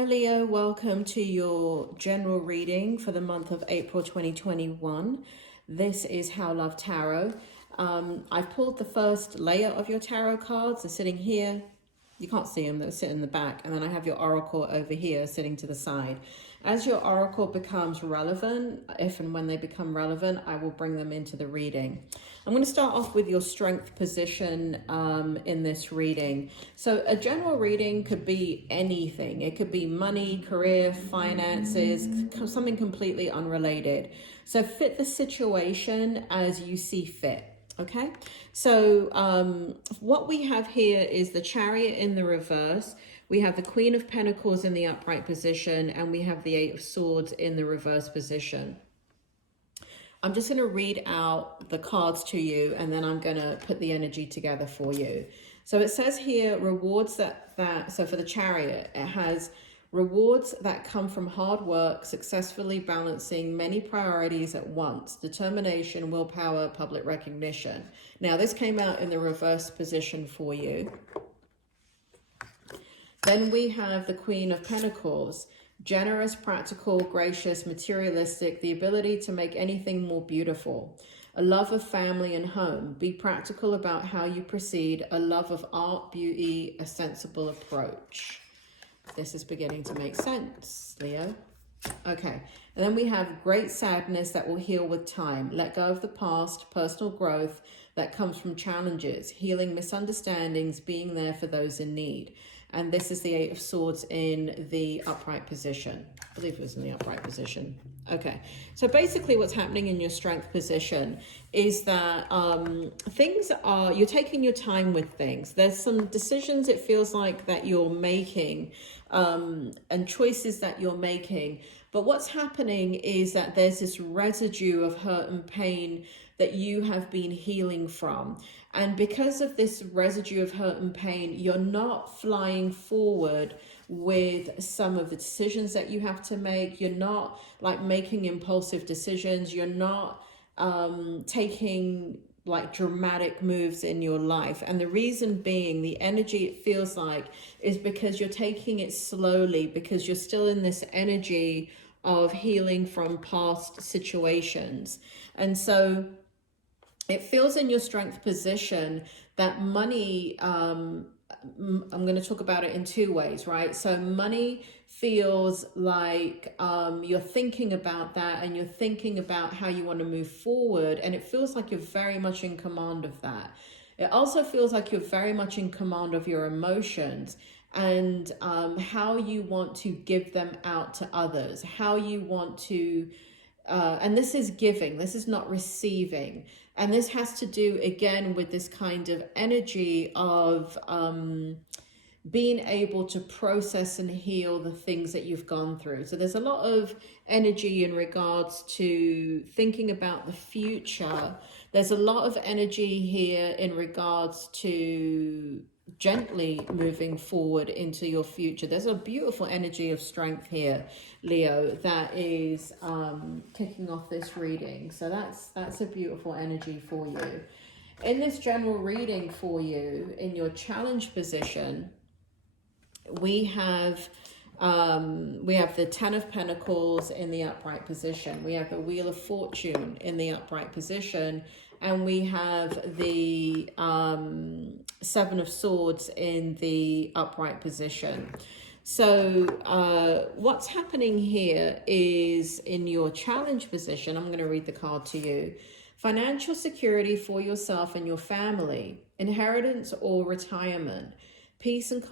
Hi Leo, welcome to your general reading for the month of April 2021. This is How Love Tarot. I've pulled the first layer of your tarot cards. They're sitting here. You can't see them, they're sitting in the back. And then I have your oracle over here sitting to the side. As your oracle becomes relevant, if and when they become relevant, I will bring them into the reading. I'm going to start off with your strength position in this reading. So a general reading could be anything. It could be money, career, finances, something completely unrelated. So fit the situation as you see fit. Okay, so what we have here is the Chariot in the reverse. We have the Queen of Pentacles in the upright position, and we have the Eight of Swords in the reverse position. I'm just going to read out the cards to you, and then I'm going to put the energy together for you. So it says here, rewards so for the Chariot, it has rewards that come from hard work, successfully balancing many priorities at once, determination, willpower, public recognition. Now, this came out in the reverse position for you. Then we have the Queen of Pentacles, generous, practical, gracious, materialistic, the ability to make anything more beautiful, a love of family and home, be practical about how you proceed, a love of art, beauty, a sensible approach. This is beginning to make sense, Leo. Okay, and then we have great sadness that will heal with time. Let go of the past, personal growth that comes from challenges, healing misunderstandings, being there for those in need. And this is the Eight of Swords in the upright position. I believe it was in the upright position. Okay, so basically what's happening in your strength position is that you're taking your time with things. There's some decisions it feels like that you're making and choices that you're making. But what's happening is that there's this residue of hurt and pain that you have been healing from. And because of this residue of hurt and pain, you're not flying forward with some of the decisions that you have to make. You're not like making impulsive decisions. You're not taking like dramatic moves in your life. And the reason being, the energy it feels like is because you're taking it slowly, because you're still in this energy of healing from past situations. And so it feels in your strength position that money, I'm going to talk about it in two ways, right? So money feels like you're thinking about that, and you're thinking about how you want to move forward. And it feels like you're very much in command of that. It also feels like you're very much in command of your emotions and how you want to give them out to others, how you want to, and this is giving, this is not receiving. And this has to do, again, with this kind of energy of being able to process and heal the things that you've gone through. So there's a lot of energy in regards to thinking about the future. There's a lot of energy here in regards to gently moving forward into your future. There's a beautiful energy of strength here, Leo, that is kicking off this reading. So that's a beautiful energy for you. In this general reading for you, in your challenge position, we have the Ten of Pentacles in the upright position. We have the Wheel of Fortune in the upright position. And we have the Seven of Swords in the upright position. So what's happening here is in your challenge position, I'm going to read the card to you. Financial security for yourself and your family, inheritance or retirement, peace and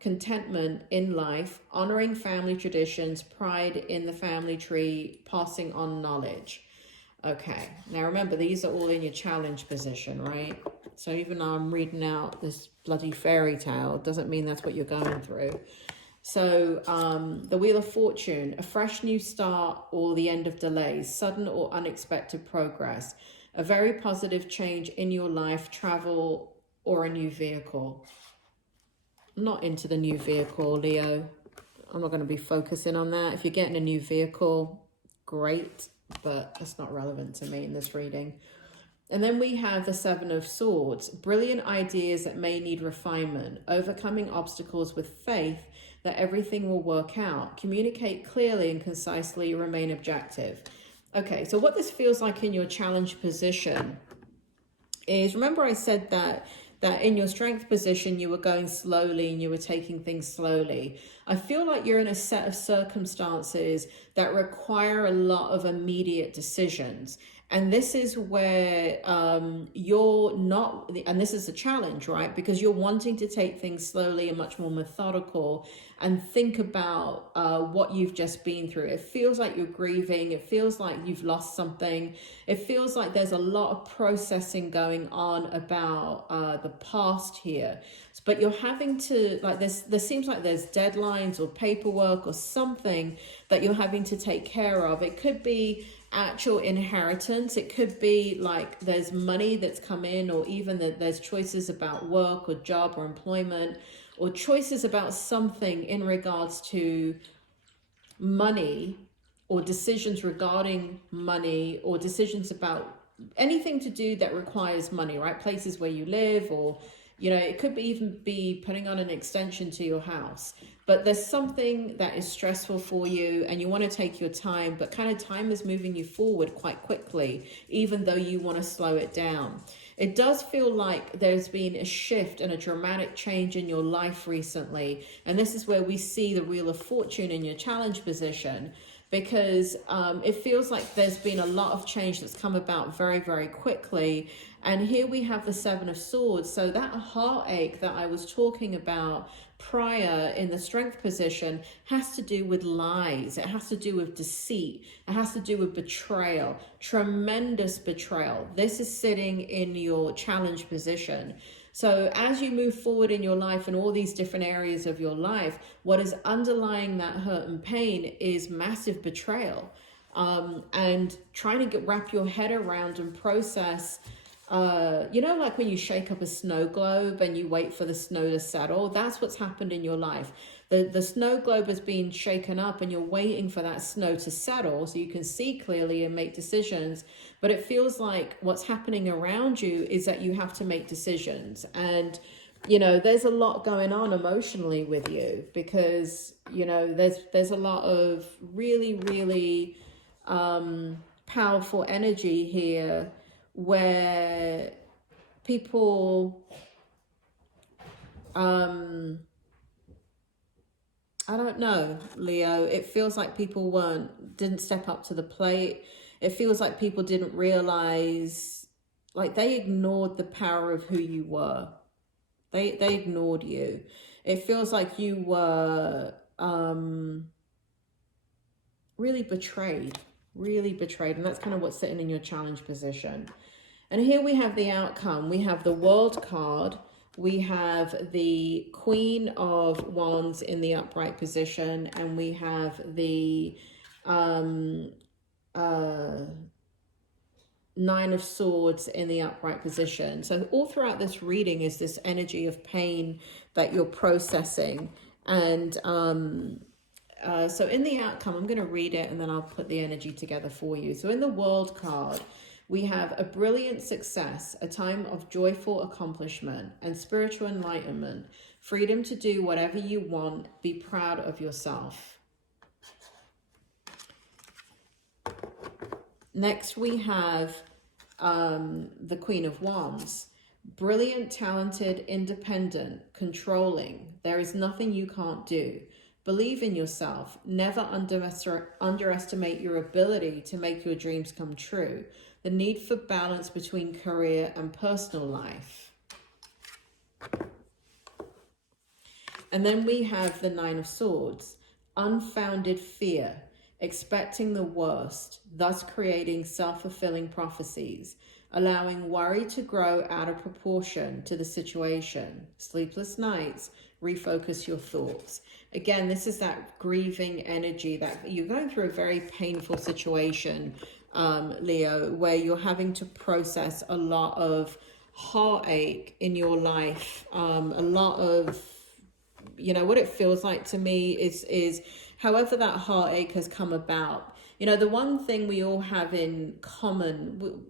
contentment in life, honoring family traditions, pride in the family tree, passing on knowledge. Okay, now remember, these are all in your challenge position, right? So even though I'm reading out this bloody fairy tale, doesn't mean that's what you're going through. So the Wheel of Fortune, a fresh new start or the end of delays, sudden or unexpected progress, a very positive change in your life, travel, or a new vehicle. I'm not into the new vehicle, Leo. I'm not going to be focusing on that. If you're getting a new vehicle, great. But it's not relevant to me in this reading. And then we have the Seven of Swords, brilliant ideas that may need refinement, overcoming obstacles with faith that everything will work out. Communicate clearly and concisely, remain objective. Okay, so what this feels like in your challenge position is, remember I said that in your strength position, you were going slowly and you were taking things slowly. I feel like you're in a set of circumstances that require a lot of immediate decisions. And this is where you're not, and this is a challenge, right? Because you're wanting to take things slowly and much more methodical and think about what you've just been through. It feels like you're grieving. It feels like you've lost something. It feels like there's a lot of processing going on about the past here. But you're having to, like, there seems like there's deadlines or paperwork or something that you're having to take care of. It could be actual inheritance. It could be like there's money that's come in, or even that there's choices about work or job or employment, or choices about something in regards to money, or decisions regarding money, or decisions about anything to do that requires money, right? Places where you live, or, you know, it could be even be putting on an extension to your house. But there's something that is stressful for you and you want to take your time, but kind of time is moving you forward quite quickly, even though you want to slow it down. It does feel like there's been a shift and a dramatic change in your life recently. And this is where we see the Wheel of Fortune in your challenge position, because it feels like there's been a lot of change that's come about very, very quickly. And here we have the Seven of Swords. So that heartache that I was talking about prior in the strength position has to do with lies. It has to do with deceit. It has to do with betrayal, tremendous betrayal. This is sitting in your challenge position. So as you move forward in your life in all these different areas of your life, what is underlying that hurt and pain is massive betrayal, and trying to wrap your head around and process. You know, like when you shake up a snow globe and you wait for the snow to settle, that's what's happened in your life. The snow globe has been shaken up and you're waiting for that snow to settle so you can see clearly and make decisions. But it feels like what's happening around you is that you have to make decisions. And, you know, there's a lot going on emotionally with you, because, you know, there's a lot of really, really powerful energy here, where people, I don't know, Leo, it feels like people didn't step up to the plate. It feels like people didn't realize, like they ignored the power of who you were. They ignored you. It feels like you were really betrayed. And that's kind of what's sitting in your challenge position. And here we have the outcome. We have the World card. We have the Queen of Wands in the upright position. And we have the Nine of Swords in the upright position. So all throughout this reading is this energy of pain that you're processing. And so in the outcome, I'm going to read it and then I'll put the energy together for you. So in the World card, we have a brilliant success, a time of joyful accomplishment and spiritual enlightenment, freedom to do whatever you want, be proud of yourself. Next, we have the Queen of Wands. Brilliant, talented, independent, controlling. There is nothing you can't do. Believe in yourself. Never underestimate your ability to make your dreams come true. The need for balance between career and personal life. And then we have the Nine of Swords. Unfounded fear. Expecting the worst, thus creating self-fulfilling prophecies. Allowing worry to grow out of proportion to the situation. Sleepless nights. Refocus your thoughts. Again, this is that grieving energy, that you're going through a very painful situation, Leo, where you're having to process a lot of heartache in your life. A lot of, you know, what it feels like to me is however that heartache has come about. You know, the one thing we all have in common,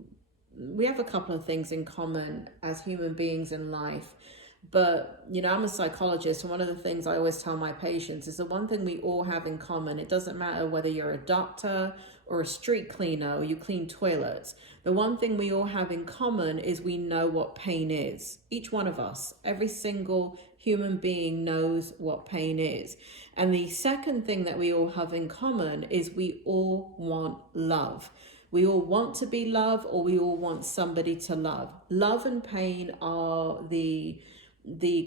we have a couple of things in common as human beings in life. But, you know, I'm a psychologist, and one of the things I always tell my patients is the one thing we all have in common. It doesn't matter whether you're a doctor or a street cleaner or you clean toilets. The one thing we all have in common is we know what pain is. Each one of us, every single human being knows what pain is. And the second thing that we all have in common is we all want love. We all want to be loved, or we all want somebody to love. Love and pain are the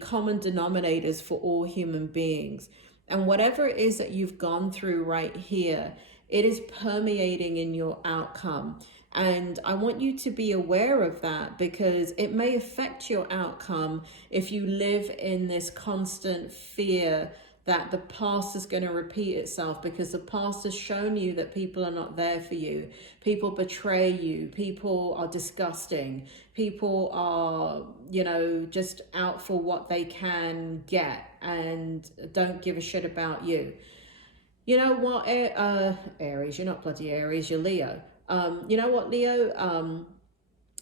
common denominators for all human beings. And whatever it is that you've gone through right here, it is permeating in your outcome. And I want you to be aware of that, because it may affect your outcome if you live in this constant fear that the past is going to repeat itself, because the past has shown you that people are not there for you. People betray you. People are disgusting. People are, you know, just out for what they can get and don't give a shit about you. You know what, Aries, you're not bloody Aries, you're Leo. You know what, Leo,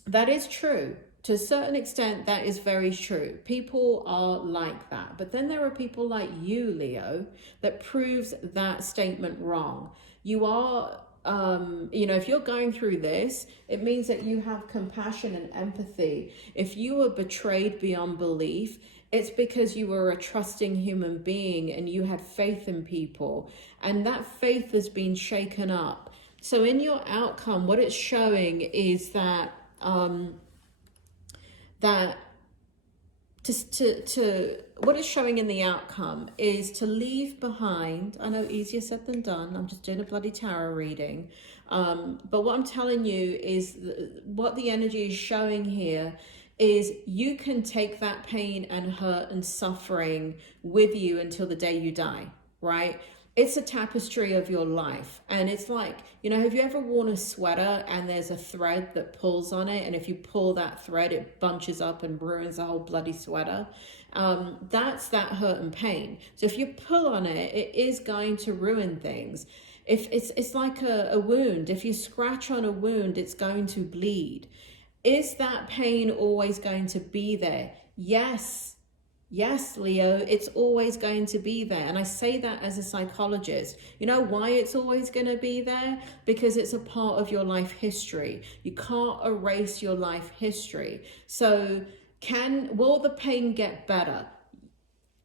that is true. To a certain extent, that is very true. People are like that. But then there are people like you, Leo, that proves that statement wrong. You are, you know, if you're going through this, it means that you have compassion and empathy. If you were betrayed beyond belief, it's because you were a trusting human being and you had faith in people. And that faith has been shaken up. So in your outcome, what it's showing is that what it's showing in the outcome is to leave behind. I know, easier said than done. I'm just doing a bloody tarot reading. But what I'm telling you is what the energy is showing here is you can take that pain and hurt and suffering with you until the day you die, right? It's a tapestry of your life. And it's like, you know, have you ever worn a sweater and there's a thread that pulls on it? And if you pull that thread, it bunches up and ruins the whole bloody sweater. That's that hurt and pain. So if you pull on it, it is going to ruin things. If it's like a wound. If you scratch on a wound, it's going to bleed. Is that pain always going to be there? Yes. Yes, Leo, it's always going to be there. And I say that as a psychologist. You know why it's always going to be there? Because it's a part of your life history. You can't erase your life history. So will the pain get better?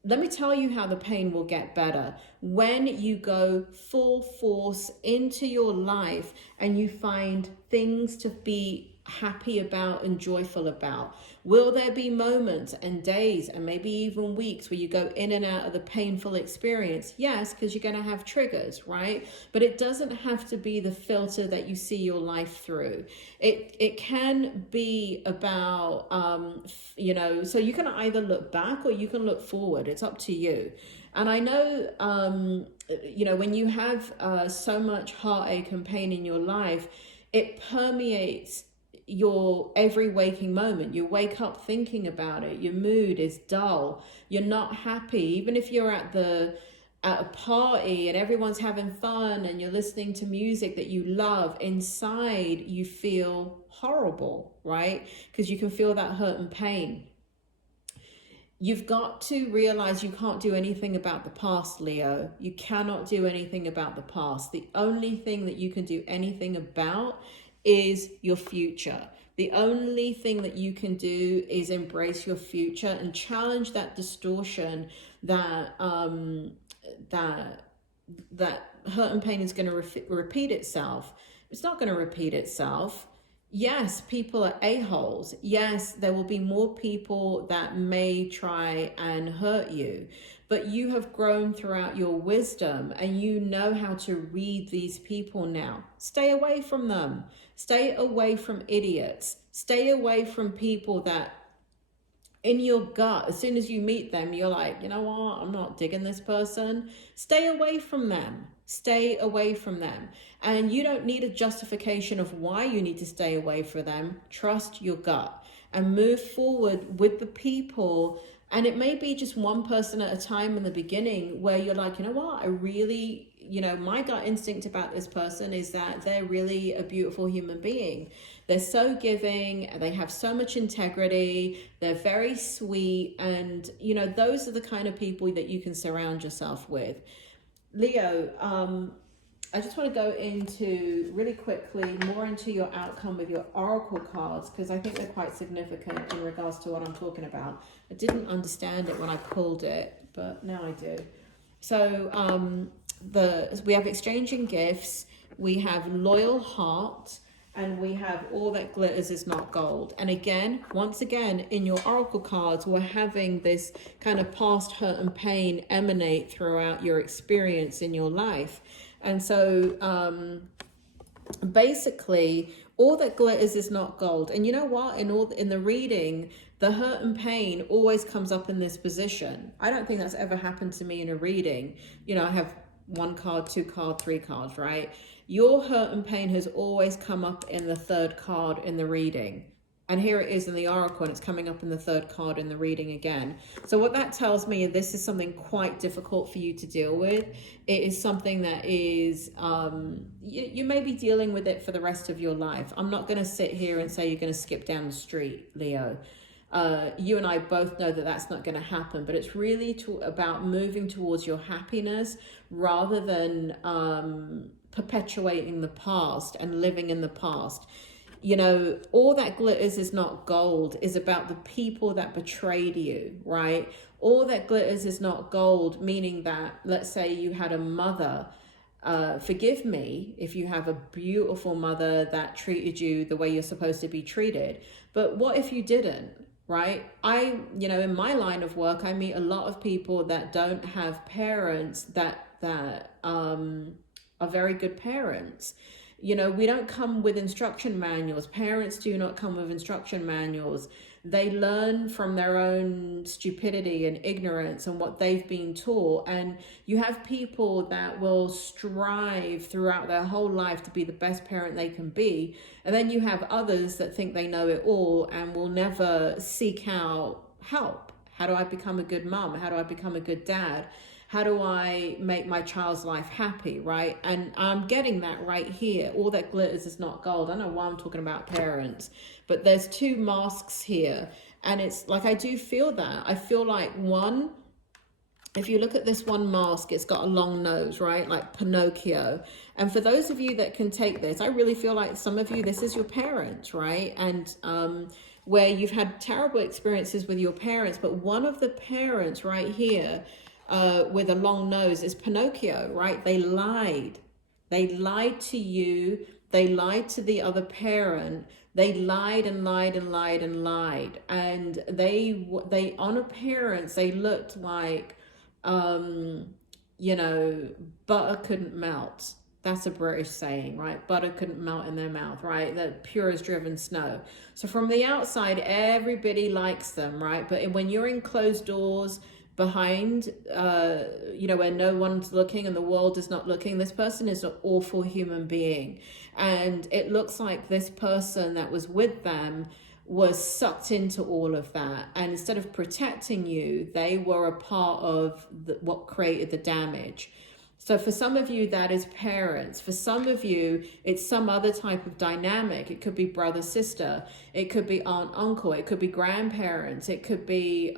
Let me tell you how the pain will get better. When you go full force into your life and you find things to be happy about and joyful about. Will there be moments and days and maybe even weeks where you go in and out of the painful experience? Yes, because you're going to have triggers, right? But it doesn't have to be the filter that you see your life through. It can be about, you know, so you can either look back or you can look forward. It's up to you. And I know, you know, when you have so much heartache and pain in your life, it permeates your every waking moment. You wake up thinking about it. Your mood is dull. You're not happy. Even if you're at a party and everyone's having fun and you're listening to music that you love, inside you feel horrible, right? Because you can feel that hurt and pain. You've got to realize you can't do anything about the past, Leo. You cannot do anything about the past. The only thing that you can do anything about is your future. The only thing that you can do is embrace your future and challenge that distortion that that hurt and pain is going to repeat itself. It's not going to repeat itself. Yes, people are a-holes. Yes, there will be more people that may try and hurt you, but you have grown throughout your wisdom and you know how to read these people now. Stay away from them. Stay away from idiots. Stay away from people that in your gut, as soon as you meet them, you're like, you know what, I'm not digging this person. Stay away from them. Stay away from them. And you don't need a justification of why you need to stay away from them. Trust your gut and move forward with the people And it may be just one person at a time in the beginning where you're like, you know what, I really, my gut instinct about this person is that they're really a beautiful human being. They're so giving, they have so much integrity, they're very sweet, and those are the kind of people that you can surround yourself with. Leo, I just want to go into really quickly more into your outcome with your oracle cards, because I think they're quite significant in regards to what I'm talking about. I didn't understand it when I pulled it, but now I do. So we have exchanging gifts, we have loyal heart, and we have all that glitters is not gold. And again, once again, in your oracle cards, we're having this kind of past hurt and pain emanate throughout your experience in your life. And so basically, all that glitters is not gold. And you know what? In the reading, the hurt and pain always comes up in this position. I don't think that's ever happened to me in a reading. I have 1 card, 2 card, 3 cards, right? Your hurt and pain has always come up in the 3rd card in the reading. And here it is in the oracle, and it's coming up in the 3rd card in the reading again. So what that tells me, this is something quite difficult for you to deal with. It is something that is, you may be dealing with it for the rest of your life. I'm not going to sit here and say you're going to skip down the street, Leo. You and I both know that that's not going to happen, but it's really about moving towards your happiness rather than perpetuating the past and living in the past. All that glitters is not gold is about the people that betrayed you, right? All that glitters is not gold, meaning that, let's say you had a mother, forgive me if you have a beautiful mother that treated you the way you're supposed to be treated, but what if you didn't, right? In my line of work, I meet a lot of people that don't have parents that are very good parents. We don't come with instruction manuals. Parents do not come with instruction manuals. They learn from their own stupidity and ignorance and what they've been taught. And you have people that will strive throughout their whole life to be the best parent they can be. And then you have others that think they know it all and will never seek out help. How do I become a good mom? How do I become a good dad? How do I make my child's life happy, right? And I'm getting that right here. All that glitters is not gold. I don't know why I'm talking about parents, but there's 2 masks here. And it's like, I do feel that. I feel like one, if you look at this one mask, it's got a long nose, right? Like Pinocchio. And for those of you that can take this, I really feel like some of you, this is your parents, right? And where you've had terrible experiences with your parents, but one of the parents right here, with a long nose is Pinocchio, right? They lied to you, they lied to the other parent, they lied and lied and lied and lied, and they on appearance they looked like butter couldn't melt. That's a British saying, right? Butter couldn't melt in their mouth, right? That pure as driven snow. So from the outside, everybody likes them, right? But when you're in closed doors, behind, where no one's looking and the world is not looking, this person is an awful human being. And it looks like this person that was with them was sucked into all of that. And instead of protecting you, they were a part of what created the damage. So for some of you, that is parents. For some of you, it's some other type of dynamic. It could be brother, sister. It could be aunt, uncle. It could be grandparents. It could be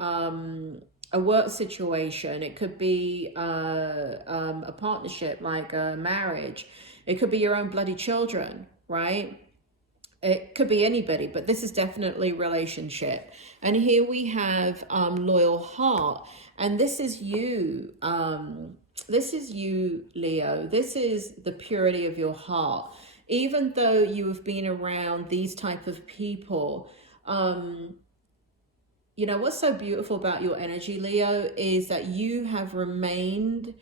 a work situation. It could be a partnership, like a marriage. It could be your own bloody children, right? It could be anybody, but this is definitely relationship. And here we have loyal heart. And this is you. This is you, Leo. This is the purity of your heart. Even though you have been around these type of people, what's so beautiful about your energy, Leo, is that you have remained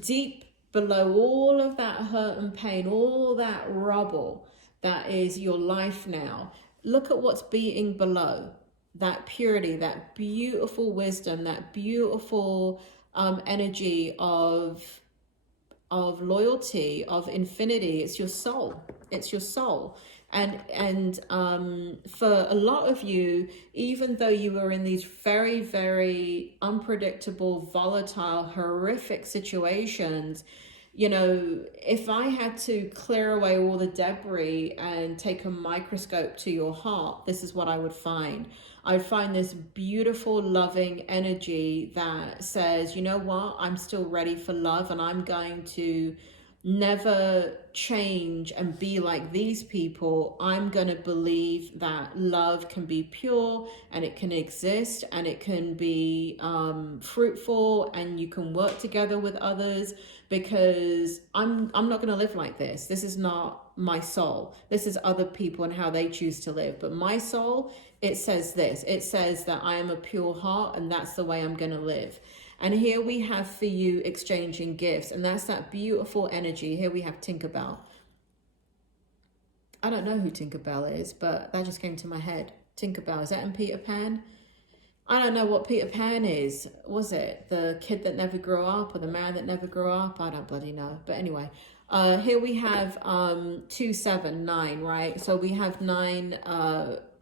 deep below all of that hurt and pain, all that rubble that is your life now. Look at what's beating below. That purity, that beautiful wisdom, that beautiful energy of loyalty, of infinity. It's your soul. It's your soul. And for a lot of you, even though you were in these very, very unpredictable, volatile, horrific situations, you know, if I had to clear away all the debris and take a microscope to your heart, this is what I would find. I'd find this beautiful, loving energy that says, you know what, I'm still ready for love, and I'm going to never change and be like these people. I'm going to believe that love can be pure, and it can exist, and it can be fruitful, and you can work together with others, because I'm not going to live like this. This is not my soul. This is other people and how they choose to live. But my soul, it says this. It says that I am a pure heart, and that's the way I'm going to live. And here we have for you exchanging gifts, and that's that beautiful energy. Here we have Tinkerbell. I don't know who Tinkerbell is, but that just came to my head. Tinkerbell, is that in Peter Pan? I don't know what Peter Pan is. Was it the kid that never grew up, or the man that never grew up? I don't bloody know. But anyway, here we have 2, 7, 9, right? So we have 9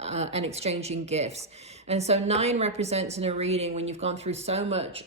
and exchanging gifts. And so 9 represents in a reading when you've gone through so much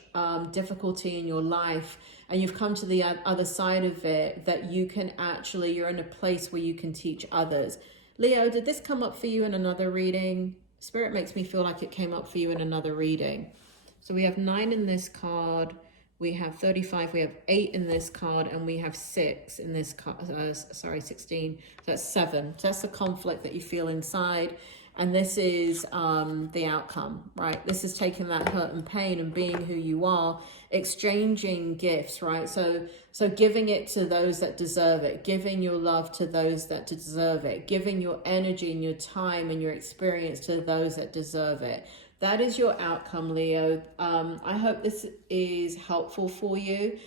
difficulty in your life, and you've come to the other side of it, that you can actually, you're in a place where you can teach others. Leo, did this come up for you in another reading? Spirit makes me feel like it came up for you in another reading. So we have 9 in this card, we have 35, we have 8 in this card, and we have 6 in this card, 16, so that's 7. So that's the conflict that you feel inside. And this is the outcome, right? This is taking that hurt and pain and being who you are, exchanging gifts, right? So giving it to those that deserve it, giving your love to those that deserve it, giving your energy and your time and your experience to those that deserve it. That is your outcome, Leo. I hope this is helpful for you.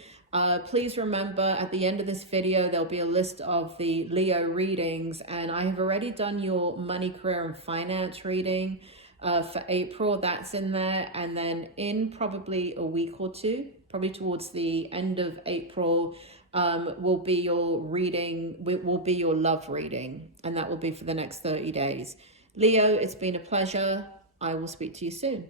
Please remember, at the end of this video, there'll be a list of the Leo readings, and I have already done your money, career, and finance reading for April. That's in there. And then in probably a week or two, probably towards the end of April, will be your reading, will be your love reading, and that will be for the next 30 days. Leo, it's been a pleasure. I will speak to you soon.